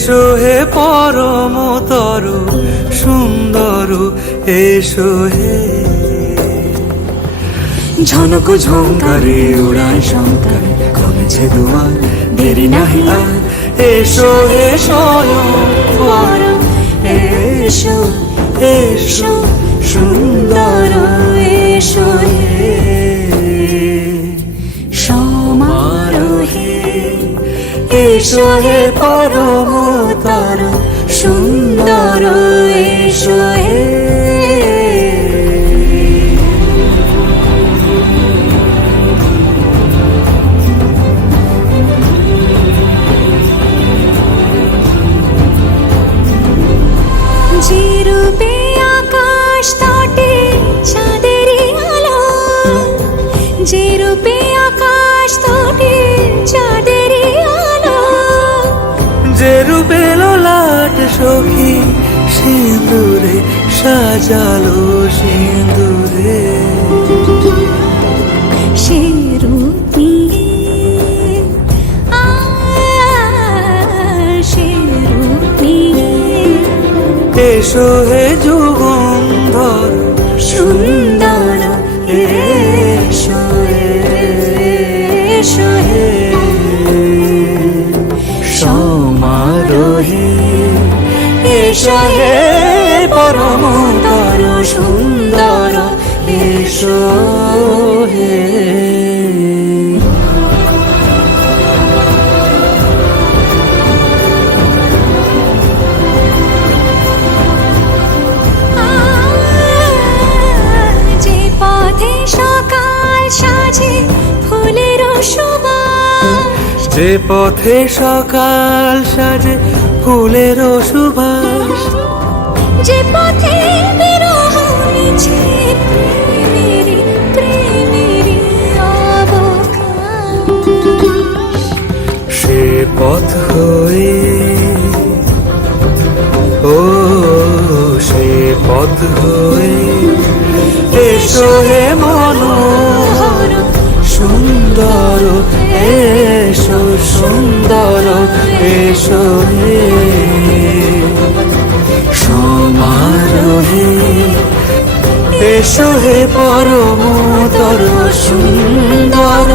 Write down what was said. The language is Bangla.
এসো হে পরমতর সুন্দর, এসো হে। ঝনক ঝঙ্কারে উড়ায় শঙ্কার, কমেছে দুয়ার, দেরি নাহি আর। এসো হে স্বয়ং পরম, এসো এসো সুন্দর, এসো হে সমারোহে। এসো হে পরমতর সুন্দর, এসো হে। যে রূপে আকাশ তটে চাঁদেরই আলো, যে রূপে আকাশ তটে চাঁদেরই আলো, যে রূপে ললাট সখী সিঁদুরে সাজালো সিঁদুরে। সে রূপ নিয়ে, সে রূপ নিয়ে। এসো হে যুগন্ধর সুন্দর, এসো এসো হে সমারোহে। এসো হে পরমতর সুন্দর, এসো হে। যে পথে সকাল সাজে ফুলের সুবাস, যে পথে সকাল সাজে ফুলের সুবাস, যে পথে বিরহ মিছে প্রেমেরই প্রেমেরই অবকাশ। সে পথ হয়ে, ও সে পথ হয়ে। এসো হে মনোহর সুন্দর, এসো সুন্দর, এসো হে সমারোহে। এসো হে পরমতর সুন্দর,